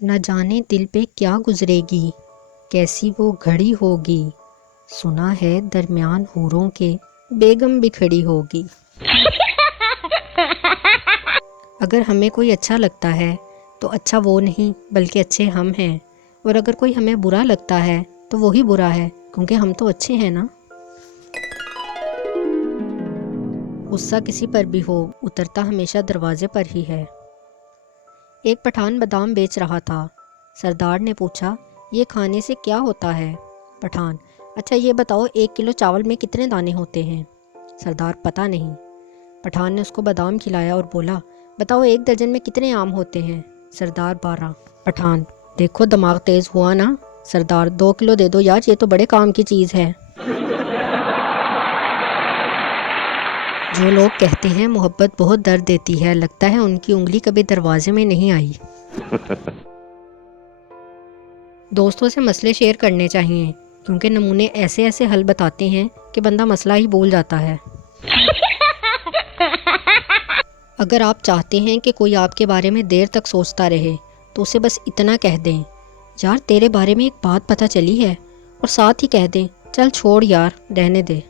نہ جانے دل پہ کیا گزرے گی، کیسی وہ گھڑی ہوگی، سنا ہے درمیان حوروں کے بیگم بھی کھڑی ہوگی۔ اگر ہمیں کوئی اچھا لگتا ہے تو اچھا وہ نہیں بلکہ اچھے ہم ہیں، اور اگر کوئی ہمیں برا لگتا ہے تو وہی برا ہے کیونکہ ہم تو اچھے ہیں نا۔ غصہ کسی پر بھی ہو اترتا ہمیشہ دروازے پر ہی ہے۔ ایک پٹھان بادام بیچ رہا تھا۔ سردار نے پوچھا، یہ کھانے سے کیا ہوتا ہے؟ پٹھان: اچھا یہ بتاؤ 1 کلو چاول میں کتنے دانے ہوتے ہیں؟ سردار: پتہ نہیں۔ پٹھان نے اس کو بادام کھلایا اور بولا، بتاؤ 1 درجن میں کتنے آم ہوتے ہیں؟ سردار: 12۔ پٹھان: دیکھو دماغ تیز ہوا نا۔ سردار: 2 کلو دے دو یار، یہ تو بڑے کام کی چیز ہے۔ جو لوگ کہتے ہیں محبت بہت درد دیتی ہے، لگتا ہے ان کی انگلی کبھی دروازے میں نہیں آئی۔ دوستوں سے مسئلے شیئر کرنے چاہیے کیونکہ نمونے ایسے ایسے حل بتاتے ہیں کہ بندہ مسئلہ ہی بھول جاتا ہے۔ اگر آپ چاہتے ہیں کہ کوئی آپ کے بارے میں دیر تک سوچتا رہے تو اسے بس اتنا کہہ دیں، یار تیرے بارے میں ایک بات پتہ چلی ہے، اور ساتھ ہی کہہ دیں، چل چھوڑ یار رہنے دے۔